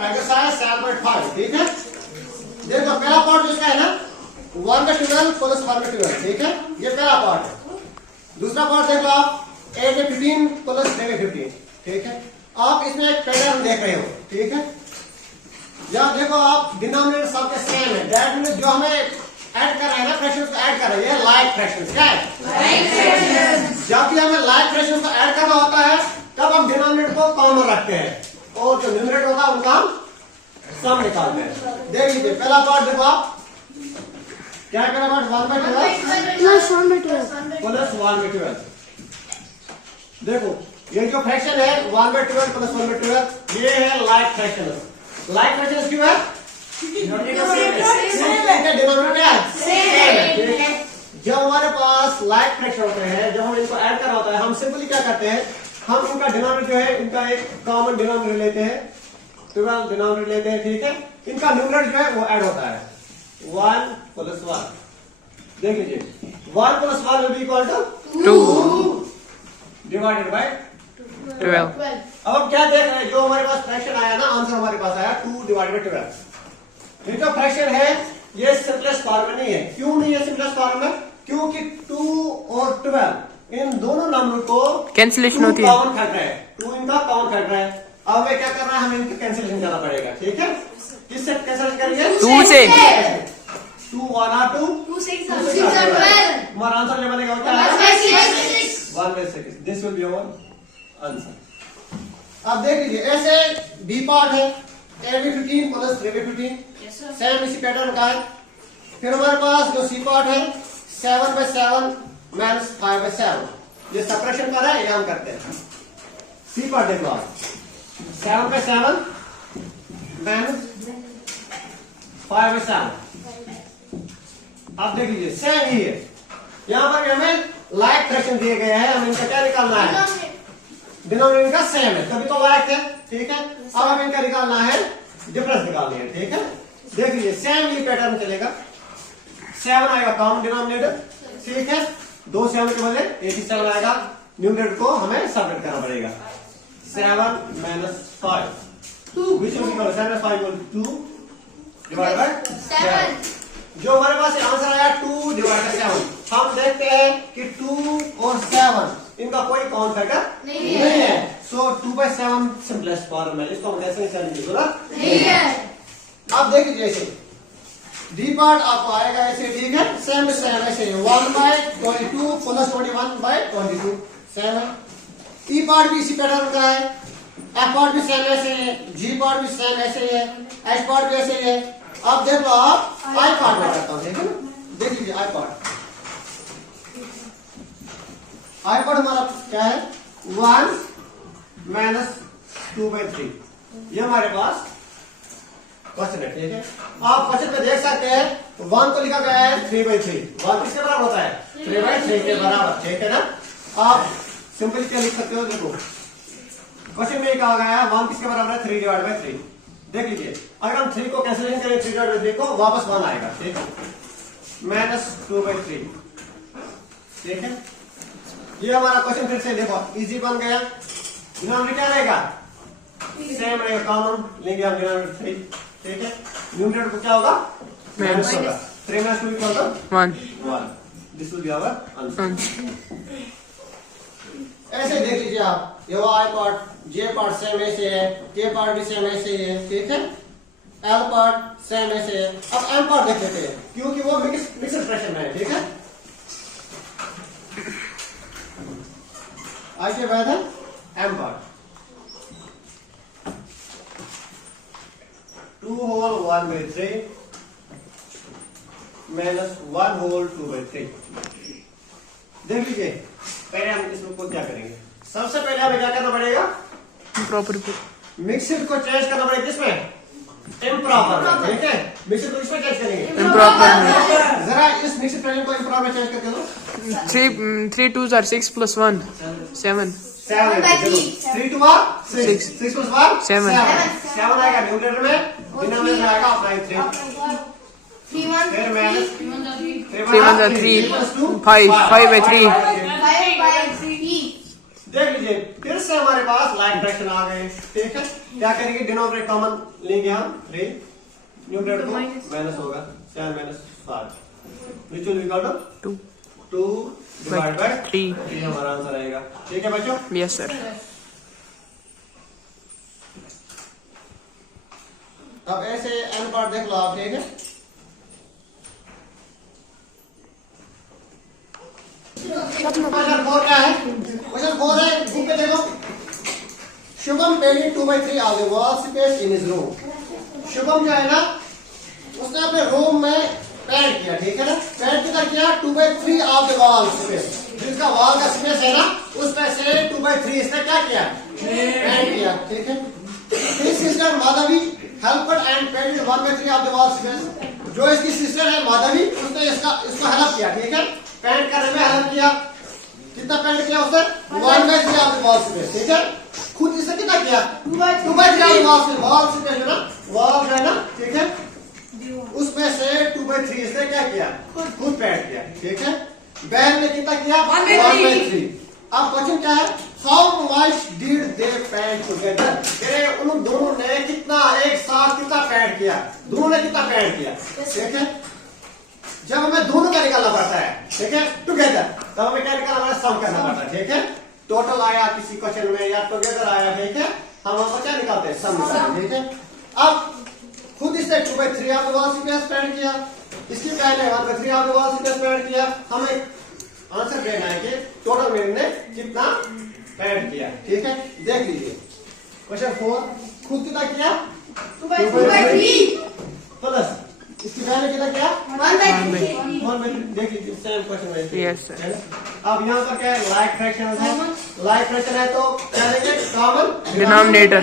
आएगा साइज 7.5, ठीक है। देखो पहला पार्ट जो इसका है ना 1/12 प्लस 1/12, ठीक है, ये पहला पार्ट है। दूसरा पार्ट देख लो आप 8/15 प्लस 3/15, ठीक है। आप इसमें एक पैटर्न देख रहे हो, ठीक है। यहाँ देखो आप डिनोमिनेटर सबके सेम है, दैट मींस जो हमें ऐड कर रहे हैं ना फ्रैक्शंस को ऐड कर रहे हैं, लाइक फ्रैक्शंस, क्या है लाइक फ्रैक्शंस। जब भी हमें लाइक फ्रैक्शंस को ऐड करना होता है तब हम डिनोमिनेटर को कॉमन रखते हैं और जो न्यूमरेटर होता है उनका हम सम निकालते हैं। देख लीजिए पहला पार्ट देखो आप क्या है, पहला पार्ट 1/12 प्लस 1/12 प्लस 1/12। देखो ये जो फ्रैक्शन है 1/12 प्लस 1/12 ये है लाइक फ्रैक्शन। लाइक फ्रैक्शन क्यों है? जब हमारे पास लाइक फ्रैक्शन होते हैं, जब हम इनको ऐड करना होता है, हम सिंपली क्या करते हैं, हम इनका डिनोमिनेटर जो है इनका एक कॉमन डिनोमिनेटर लेते हैं, 12 डिनोमिनेटर लेते हैं, ठीक है। इनका न्यूमरेटर जो है वो ऐड होता है 1 प्लस 1। देख लीजिए 1 plus 1 will be equal to 2 divided by 12। अब हम क्या देख रहे हैं, जो हमारे पास फ्रैक्शन आया ना, आंसर हमारे पास आया 2 डिवाइडेड बाय 12। ये जो फ्रैक्शन है ये सिंपलेस्ट फॉर्म में नहीं है। क्यों नहीं है सिंपलेस्ट फॉर्म में? क्योंकि 2 और 12 इन दोनों नंबर को कैंसिलेशन होती है, कॉमन कर रहे हैं, 2 इनका कॉमन कर रहा है। अब हमें क्या करना है, हमें इनकी कैंसिलेशन करना पड़ेगा, ठीक है। किससे कैंसिल करेंगे? 2 से 2 1 और 2 2 6 और 12 हमारा आंसर जो बनेगा क्या है 1/6। This will be our answer. अब देख लीजिए ऐसे बी पार्ट है 8/15 प्लस 3/15, सेम इसी पैटर्न का है। फिर हमारे पास जो सी पार्ट है 7/7 माइनस 5/7, ये सब्ट्रैक्शन कर रहा है, ये हम करते हैं। सी पार्ट देखो आप 7/7 माइनस 5/7। आप देख लीजिए सेम ही है, यहाँ पर हमें लाइक फ्रैक्शन दिए गए हैं, हमें इनका क्या निकालना है, डिनोमिनेटर का सेम है तभी तो लाइक है, ठीक है। अब हमें इनका निकालना है, डिफरेंस निकालनी है, ठीक है। देख लीजिए सेम ही पैटर्न चलेगा, 7 आएगा कॉमन डिनोमिनेटर, ठीक है। 2 7 के बदले 87 आएगा, न्यूमरेटर को हमें सबट्रैक्ट करना पड़ेगा। 7 minus 5 2 which will be 7 5 2 divided bye 7। जो हमारे पास आंसर आया 2 डिवाइडेड बाय 7। हम देखते हैं कि 2 और 7 इनका कोई कॉमन फैक्टर नहीं है, सो 2/7 सिंपलेस्ट फॉर्म है, इसको हम कैसे निकालने की जरूरत नहीं है। अब देख लीजिए ऐसे डी पार्ट आपको आएगा ऐसे, ठीक है, सेम ऐसे 1/22 प्लस 21/22 सेम है। ई पार्ट भी इसी पैटर्न का है, एफ पार्ट भी सेम ऐसे है, जी पार्ट भी सेम ऐसे ही है, एच पार्ट भी ऐसे ही है। अब देख लो आप आई पार्ट में करता हूं, ठीक है ना। देख लीजिए आई पार्ट हमारा क्या है 1 माइनस 2/3, ये हमारे पास क्वेश्चन है, ठीक है। आप क्वेश्चन में देख सकते हैं 1 को लिखा गया है 3/3, 1 किसके बराबर होता है 3/3 के बराबर, ठीक है ना। आप सिंपली क्या लिख सकते हो, देखो क्वेश्चन में कहा गया है 1 किसके बराबर है 3 डिवाइड बाय 3। देख लीजिए अगर हम 3 को कैंसिलेशन करें 3 डिवाइड बाय 3 को वापस 1 आएगा, ठीक है, माइनस 2/3, ठीक है। ये हमारा क्वेश्चन फिर से देखो इजी बन गया। डिनोमिनेटर क्या रहेगा सेम रहेगा, कॉमन लेंगे हम डिनोमिनेटर 3, ठीक है। न्यूमरेटर को क्या होगा माइनस होगा, 3 - 2 equal to 1। This will be our answer. ऐसे देख लीजिए आप, ये I part J part same ऐसे है, के पार्ट भी सेम ऐसे ही है, ठीक है। एल पार्ट सेम ऐसे है। अब एम पार्ट देख लेते हैं क्योंकि वो मिक्स्ड फ्रैक्शन में है, ठीक है। आई के बाद है M part 2 whole 1/3 minus 1 whole 2/3। देख लीजिए पहले हम इसमें को क्या करेंगे, सबसे पहले हमें क्या करना पड़ेगा, प्रॉपर मिक्सड को चेंज करना पड़ेगा, किसमें इम्प्रॉपर में, ठीक है। मिक्सड को इसमें चेंज करेंगे इम्प्रॉपर में, जरा इस मिक्सड फ्रैक्शन को इम्प्रॉपर में चेंज करके दो। 3 2s are 6 plus 1 7 7 3 2 6 6 plus 1 7 7 आएगा न्यूमरेटर में, डिनोमिनेटर में आएगा अपना 3 फिर माइनस 3 1 3 5 5/3 देख लीजिए फिर से हमारे पास लाइक फ्रैक्शन आ गए, ठीक है। क्या करेंगे, डिनोमिनेटर कॉमन लेंगे हम 3, न्यूमरेटर को माइनस होगा 7 minus 5, which will equal to 2 divide by 3, ये हमारा आंसर आएगा, ठीक है बच्चों। Yes sir. अब ऐसे n पार्ट देख लो आप, ठीक है। क्वेश्चन 4 क्या है, क्वेश्चन 4 है, बुक पे देखो। Shubham painting 2/3 of the wall space in his room. Shubham जो है ना, उसने अपने रूम में पेंट किया, ठीक है ना। पेंट कितना किया, 2/3 ऑफ द वॉल स्पेस, जिसका वॉल का स्पेस है ना, उसमें से 2/3 इसने क्या किया, पेंट किया, ठीक है। His sister Madhavi helped and painted 1/3 of the wall space। जो इसकी सिस्टर है माधवी, उसने इसको हेल्प किया, ठीक है, पेंट करने में हेल्प किया। कितना पेंट किया उसने, 1/3 of the wall space, ठीक है। खुद इसने कितना किया, 2/3 of the wall space, wall space है ना, वॉल जो है ना, ठीक है, उसमें से 2/3 इसने क्या किया, खुद पेंट किया, ठीक है। बहन ने कितना किया, 1/3। अब क्वेश्चन क्या है, how much did they paint together. उन दोनों ने कितना एक साथ कितना पेंट किया, दोनों ने कितना पेंट किया, ठीक है। जब हमें दोनों का निकालना पड़ता है, ठीक है, टुगेदर, तब हमें क्या निकालना पड़ता है, सम करना पड़ता है, ठीक है। टोटल आया किसी क्वेश्चन में या टुगेदर आया, ठीक है, हम वहां पर क्या निकालते हैं, सम निकालते हैं, ठीक है। अब खुद इसने 2/3 of the wall space paint किया, इसकी बहन ने 1/3 of the wall space paint किया। हमें आंसर देना है कि टोटल में ने कितना पेंट किया, ठीक है। देख लीजिए क्वेश्चन 4, खुद कितना किया, 2/3 प्लस इसकी बहन ने कितना किया, 1/3। देख लीजिए सेम क्वेश्चन है, यस सर। अब यहाँ पर क्या है, लाइक फ्रैक्शन है, लाइक फ्रैक्शन है तो क्या लेंगे, कॉमन डिनोमिनेटर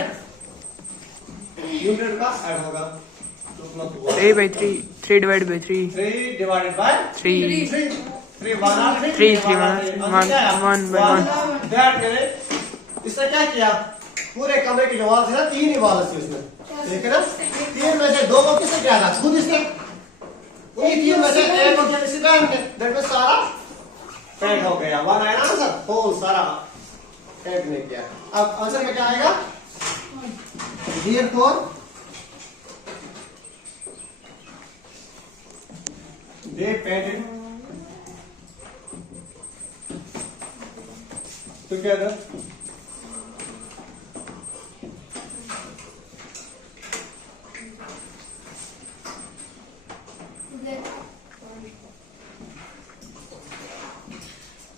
न्यूमरेटर का ऐड होगा, 3/3, 3 divided by 3, 3 divided by 3, 3 1 3 1 by 1। That करे इसने क्या किया, पूरे कमरे की जो वॉल थी ना, 3 ही वॉल थी उसमें, ठीक है ना। 3 में से 2 को किसने किया था, खुद इसने। उन्हीं 3 में से एक को किया इसी बहन ने, दैट में सारा पेंट हो गया, 1 आया ना आंसर, होल सारा पेंट ने किया। अब आंसर में क्या आएगा, therefore they painted together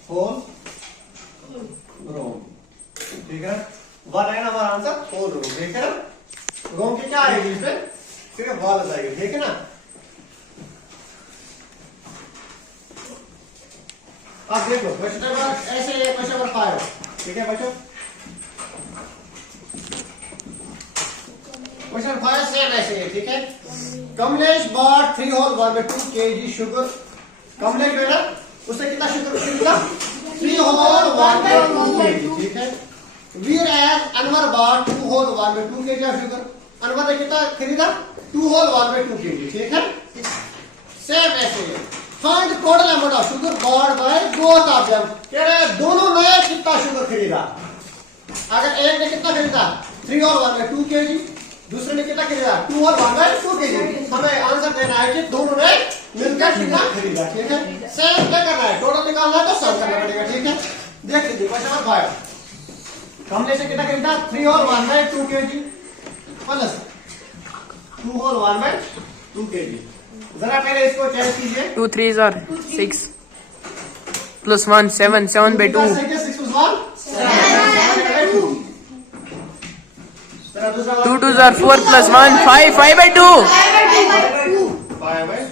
whole room, ठीक है। 1 है ना हमारा आंसर, होल रूम, ठीक है ना। रूम की क्या आएगी, इसमें सिर्फ वॉल आएगी, ठीक है ना। अब देखो क्वेश्चन नंबर ऐसे है, क्वेश्चन नंबर 5, ठीक है बच्चों। क्वेश्चन 5 सेम ऐसे है, ठीक है। Kamlesh bought 3 whole 1/2 kg sugar. Kamlesh जो है ना, उसने कितना शुगर खरीदा, 3 होल 1/2 kg, ठीक है। Whereas Anwar bought 2 whole 1/2 kg of sugar. Anwar ने कितना खरीदा, 2 होल 1/2 kg, ठीक है। सेम ऐसे है, find total amount of sugar bought by both of them. कह रहे हैं दोनों ने कितना शुगर खरीदा। अगर एक ने कितना खरीदा, 3 और 1/2 kg, दूसरे ने कितना खरीदा, 2 और 1/2 kg। हमें आंसर देना है कि दोनों ने मिलकर कितना खरीदा, ठीक है। सेम क्या करना है, टोटल निकालना है तो सम करना पड़ेगा, ठीक है। देख लीजिए क्वेश्चन नंबर 5, हमने से कितना खरीदा, 3 और 1/2 kg प्लस 2 और 1/2 kg। जरा पहले इसको चेक कीजिए, 2 3s are 6 plus 1 7, 7/2, 6 plus 1 7/2। 2 2s are 4 plus 1 5, 5/2। 5/2।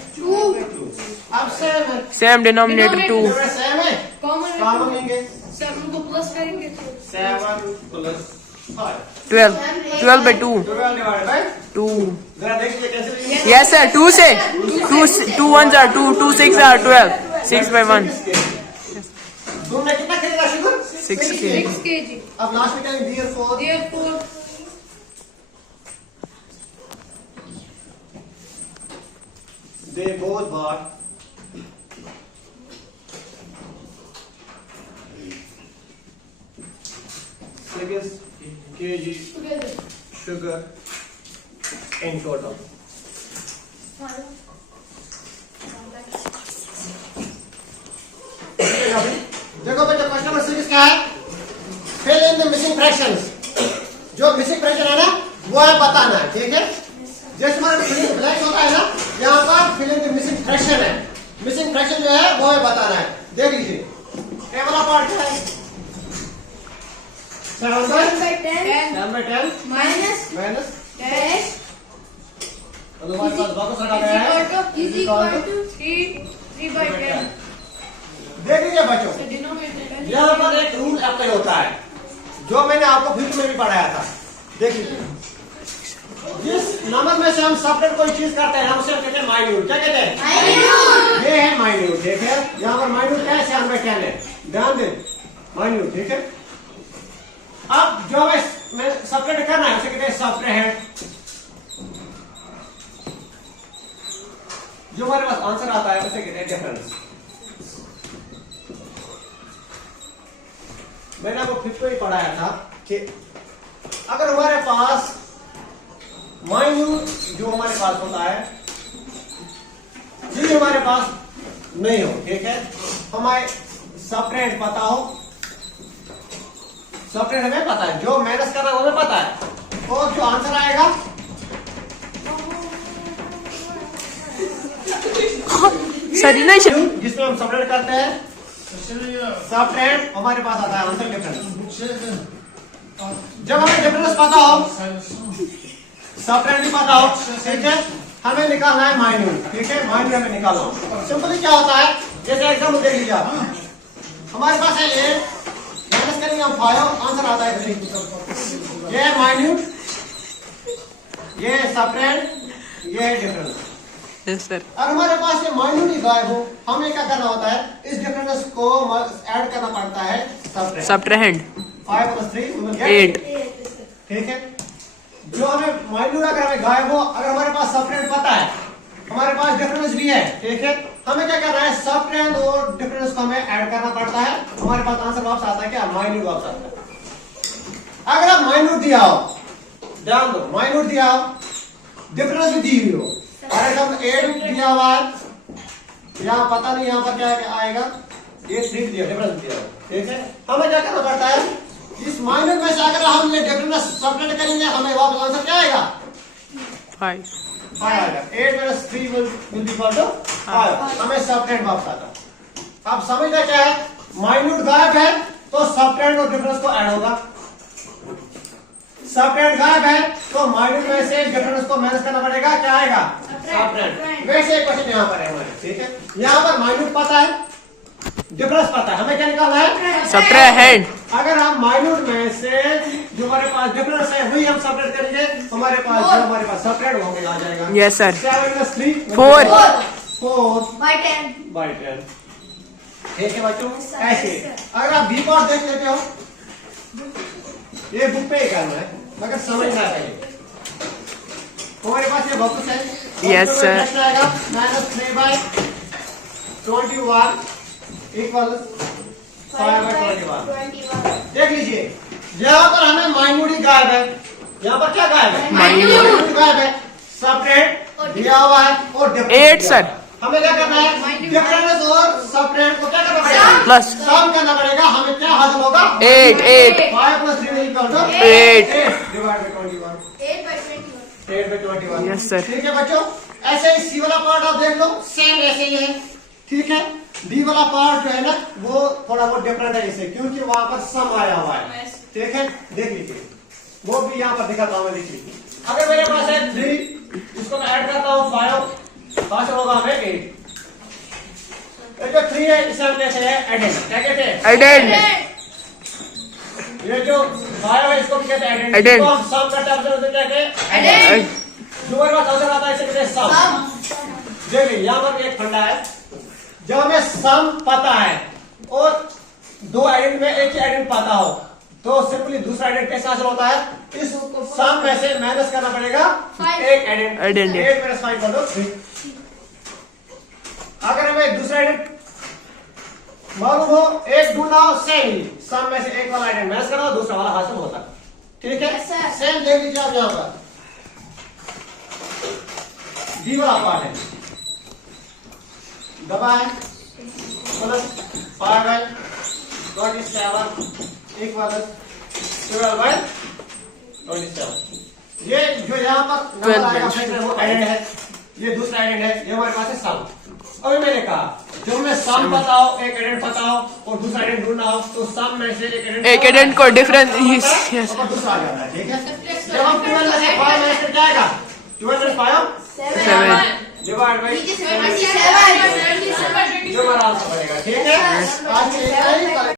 अब सेम है, Same denominator 2, सेम है, कॉमन लेंगे, 7 को प्लस करेंगे 7 प्लस 5 12, 12/2, 12 डिवाइडेड बाय 2। जरा देखिए कैसे लेंगे। Yes sir, 2 से 2 1s are 2, 2 6 are 12, 6/1, तुमने कितना खरीदा शुगर, 6 kg। 6 kg। अब लास्ट में क्या है, therefore they both bought kg sugar in total. देखो बच्चों क्वेश्चन सीरीज क्या है? Fill in the missing fractions. जो मिसिंग फ्रैक्शन है ना वो है बताना है, ठीक है? जैसे हमारा फिलिंग ब्लैंक होता है ना, यहाँ पर fill in the missing fraction है। मिसिंग फ्रैक्शन जो है वो है बताना है। देख लीजिए क्या वाला पार्ट है? 7/10 minus माइनस 10 हमारे पास वापस रखा गया है is equal to 3/10. देख लीजिए बच्चों, So denominator यहाँ पर एक रूल अप्लाई होता है जो मैंने आपको फिजिक्स में भी पढ़ाया था। देख लीजिए, जिस नंबर में से हम सबट्रैक्ट कोई चीज करते हैं हम उसे कहते हैं माइन्यूट। क्या कहते हैं? ये है माइन्यूट। देखिए यहाँ पर माइन्यूट क्या है? 7/10 है। ध्यान दें, माइन्यूट, ठीक है? अब जो हमें सबट्रैक्ट करना है उसे कहते हैं सबट्रैक्ट। जो हमारे पास आंसर आता है उसे कहते हैं डिफरेंस। मैंने आपको फिफ्थ में ही पढ़ाया था कि अगर हमारे पास माइन्यूट जो हमारे पास होता है ये हमारे पास नहीं हो, ठीक है? हमें सबट्रैक्ट पता हो, सबट्रैक्ट हमें पता है, जो माइनस करना है वो हमें पता है, और जो आंसर आएगा जिसमें हम सबट्रैक्ट करते हैं सबट्रैक्ट हमारे पास आता है आंसर डिफरेंस। जब हमें डिफरेंस पता हो, सबट्रैक्ट भी पता हो, ठीक है? हमें निकालना है माइन्यूट, ठीक है? माइन्यूट हमें निकालना हो। सिंपली क्या होता है, जैसे एग्जाम्पल देख लीजिए आप, हमारे पास है 8 माइनस करेंगे हम 5, आंसर आता है 3। ये है माइन्यूट, ये है सबट्रैक्ट, ये है डिफरेंस। Yes, sir. और हमारे पास ये माइन्यूट ही गायब हो, हमें क्या करना होता है? इस डिफरेंस को ऐड करना पड़ता है subtract. Subtrahend. 5 + 3 we will get 8. ठीक है? जो हमें माइन्यूट अगर हमें गायब हो, अगर हमारे पास सबट्रैक्ट पता है, हमारे पास डिफरेंस भी है, ठीक है? हमें क्या करना है? सबट्रैक्ट और डिफरेंस को हमें ऐड करना पड़ता है। हमारे पास आंसर वापस आता है क्या? माइन्यूट वापस आता है। अगर आप माइन्यूट दिया हो, ध्यान दो, माइन्यूट दिया हो, डिफरेंस भी दी हुई हो, और एकदम 8 दिया हुआ है, यहाँ पता नहीं यहाँ पर क्या आएगा, ये 3 दिया, डिफरेंस दिया हुआ, ठीक है? हमें क्या करना पड़ता है? इस माइन्यूट में से अगर हम ये डिफरेंस सबट्रैक्ट करेंगे हमें वापस आंसर क्या आएगा? 5. 5 आएगा। 8 - 3 will be equal to 5। हमें सबट्रैक्ट वापस आता। अब समझना क्या है? माइन्यूट गायब है तो सबट्रैक्ट और डिफरेंस को ऐड होगा। सबट्रैक्ट गायब है तो माइन्यूट में से डिफरेंस को माइनस करना पड़ेगा, क्या आएगा? सबट्रैक्ट। वैसे एक क्वेश्चन यहाँ पर है हमारे, ठीक है? यहाँ पर माइन्यूट पता है, डिफरेंस पता है, हमें क्या निकालना है? Subtrahend. अगर हम माइन्यूट में से जो हमारे पास डिफरेंस है वही हम सबट्रैक्ट करेंगे, हमारे पास जो हमारे पास सबट्रैक्ट होंगे आ जाएगा। Yes, sir. 7 + 3 4. 4/10. ठीक है बच्चों? ऐसे अगर आप बी पार्ट देख लेते हो, ये बुक पे ही करना है मगर समझना चाहिए। हमारे पास ये बॉक्स है। Yes, sir. आएगा -3/21 = 5/21। देख लीजिए यहाँ पर हमें माइन्यूट ही गायब है, यहाँ पर क्या गायब है? माइन्यूट गायब है, सबट्रैक्ट दिया हुआ है और डिफरेंस 8, दिया sir. हुआ है। हमें क्या करना है? डिफरेंस और सबट्रैक्ट को क्या करना पड़ेगा? Plus. सम करना पड़ेगा। हमें क्या हासिल होगा? 8. 5 + 3 = 8. 8/21। 8/21। Yes, sir. ठीक है बच्चों? ऐसे ही सी वाला पार्ट आप देख लो, सेम ऐसे ही है, ठीक है? डी वाला पार्ट जो है ना वो थोड़ा बहुत डिफरेंट है इससे, क्योंकि वहां पर सम आया हुआ है, ठीक है? देख लीजिए, वो भी यहाँ पर दिखाता हूँ मैं, देख लीजिए। अगर मेरे पास है 3, इसको मैं ऐड करता हूँ 5 होगा हमें 8। जो 3 है इसे हम कहते हैं एडेंड। क्या कहते हैं? Addend. ये जो 5 है इसको भी कहते हैं एडेंड। Addend. इसको हम सम करते हैं उसे कहते हैं एडेंड। जो हमारे पास आंसर आता है इसे कहते हैं सम। देखिए यहाँ पर एक फंडा है, जब हमें सम पता है और 2 एडेंड में एक ही एडेंड पता हो तो सिंपली दूसरा एडेंड कैसे हासिल होता है? इस सम में से माइनस करना पड़ेगा एक एडेंड। 8 - 5 = 3। अगर हमें दूसरा एडेंड मालूम हो, एक ढूंढना हो, सेम सम में से एक वाला आइडेंट मैच करो, दूसरा वाला हासिल होता है। ठीक है, Yes, sir. सेम देख लीजिए आप यहाँ पर डी वाला पार्ट है, दबाए प्लस 5/27 इक्वल 12/27। ये जो यहाँ पर नंबर आएगा फ्रेंड्स वो एडेड है, ये दूसरा एडेड है, ये हमारे पास है सम। अभी मैंने कहा जो मैं सम पता हो, एक एडेड पता हो और दूसरा एडेड ढूंढना हो तो सम में से एक एडेड को डिफरेंस और दूसरा आ जाता है। ठीक है, जब हम 12 में से 5 में से क्या आएगा, 12 में 5 7 डिवाइड बाई नीचे 77 जो हमारा आंसर बनेगा। ठीक है, आज के लिए इतना ही।